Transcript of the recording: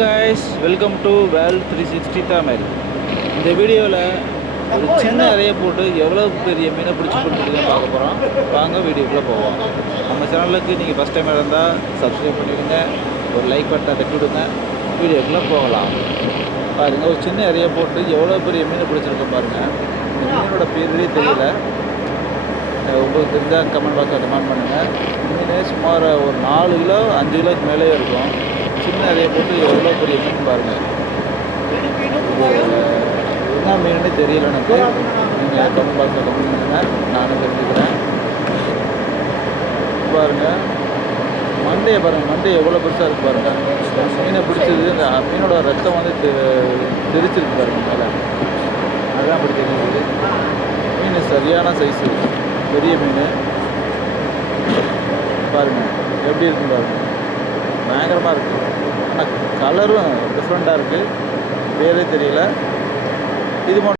Guys, welcome to world 360 Tamil. இந்த வீடியோவில் ஒரு சின்ன அறையை போட்டு எவ்வளோ பெரிய மீனை பிடிச்சி கொடுத்துருக்கேன் பார்க்க போகிறோம். வாங்க வீடியோக்குள்ளே போவோம். நம்ம சேனலுக்கு நீங்கள் ஃபஸ்ட் டைம் இருந்தால் சப்ஸ்கிரைப் பண்ணிவிடுங்க, ஒரு லைக் பட்டனை தட்டி விடுங்க. வீடியோக்குள்ளே போகலாம். பாருங்கள், ஒரு சின்ன அறையை போட்டு எவ்வளோ பெரிய மீனை பிடிச்சிருக்கோம் பாருங்கள். இந்த மீனோட பேரே தெரியல, உங்களுக்கு தெரிஞ்சால் கமெண்ட் பாக்ஸில் கமெண்ட் பண்ணுங்கள். மீன் சுமார் ஒரு 4 கிலோ 5 கிலோக்கு மேலே இருக்கும். சின்ன அறையை போட்டு எவ்வளோ பெரிய மீன் பாருங்கள். என்ன மீனுன்னு தெரியல எனக்கு, நீங்கள் கமெண்ட் பாக்ஸில் கமெண்ட் பண்ணுங்கள், நானும் தெரிஞ்சுக்கிறேன். பாருங்கள், மண்டையை பாருங்கள், மண்டை எவ்வளோ பெருசாக இருக்குது பாருங்கள். மீனை பிடிச்சது இந்த மீனோட ரத்தம் வந்து தெரிச்சிருக்கு பாருங்கள் மேலே, அதுதான் அப்படி தெரியுது. மீன் சரியான சைஸு, பெரிய மீன் பாருங்கள் எப்படி இருக்குன்னு பாருங்கள். பயங்கரமாக இருக்குது, ஆனால் கலரும் டிஃப்ரெண்ட்டாக இருக்குது, பேரே தெரியல. இது